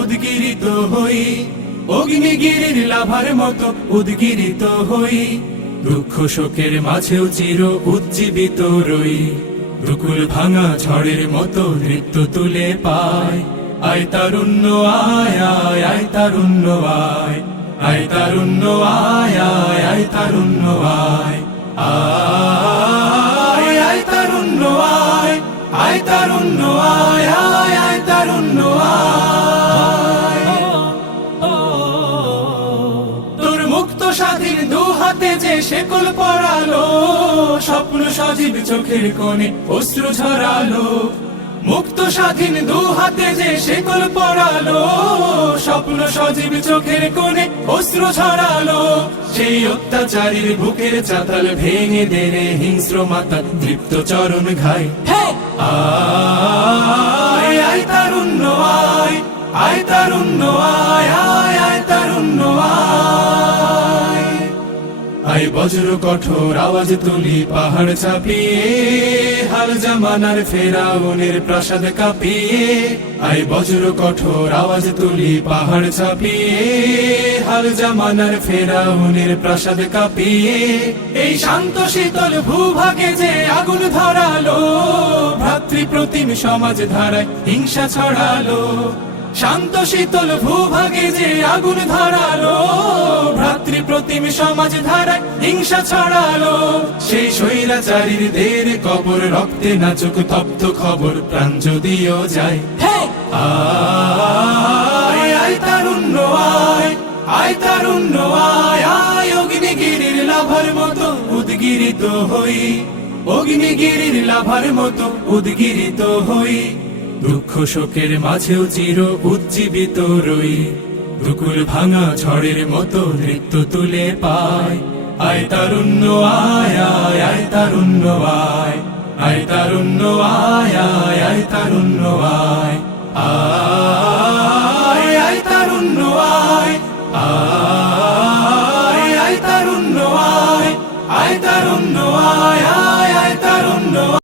উদ্গিরিত হই, অগ্নিগিরির লাভার মতো উদ্গিরিত হই, দুঃখ শোকের মাঝেও চির উজ্জীবিত রই, দুকুল ভাঙা ঝড়ের মতো নৃত্য তুলে পায়। আয় তারুণ্য আয় আয় আয় তারুণ্য আয়, আয় তারুণ্য আয় আয় আয় তারুণ্য আয়, আয় আয় তারুণ্য আয়, আয় তারুণ্য আয় আয় আয় তারুণ্য আয়। তোর মুক্ত স্বাধীন দু হাতে যে শেকল পরালো, স্বপ্ন সজীব চোখের কোণে অশ্রু ঝরালো, মুক্ত স্বাধীন দু হাতে যে শেকল পরালো, স্বপ্ন সজীব চোখের কোণে অশ্রু ঝরালো, সেই অত্যাচারীর বুকের চাতাল ভেঙে দেরে হিংস্র মাতা তৃপ্ত চরণ ঘাই। আয় আয় তারুণ্য আয়, আয় তারুণ্য আয় আয় আয় তারুণ্য আয়। আয় বজ্র কঠোর আওয়াজ তুলি পাহাড় চাপিয়ে, হাল জামানার ফেরাউনের প্রাসাদ কাঁপিয়ে, আয় বজ্র কঠোর আওয়াজ তুলি পাহাড় চাপিয়ে, হাল জামানার ফেরাউনের প্রাসাদ কাঁপিয়ে, এই শান্ত শীতল ভূভাগে যে আগুন ধরালো, ভ্রাতৃপ্রতিম সমাজ ধারায় হিংসা ছড়ালো, শান্ত শীতল ভূভাগে যে আগুন ধরালো, ভ্রাতৃপ্রতিম সমাজ ধারায় হিংসা ছড়ালো, সেই স্বৈরাচারীর দের কবর রক্তে নাচুক তপ্ত খবর প্রাণ যদিও যায়। আয় আয় তারুণ্য আয়, আয় তারুণ্য আয় আয়, অগ্নিগিরির লাভার মতো উদ্গিরিত হই, অগ্নিগিরির লাভার মতো উদ্গিরিত হই, দুঃখ শোকের মাঝেও চির উজ্জীবিত রই, দুকুল ভাঙা ঝড়ের মতো নৃত্য তুলে পায়। আয় তারুণ্য আয় আয় আয় তারুণ্য আয়, আয় তারুণ্য আয় আয় আয় তারুণ্য আয়, আয়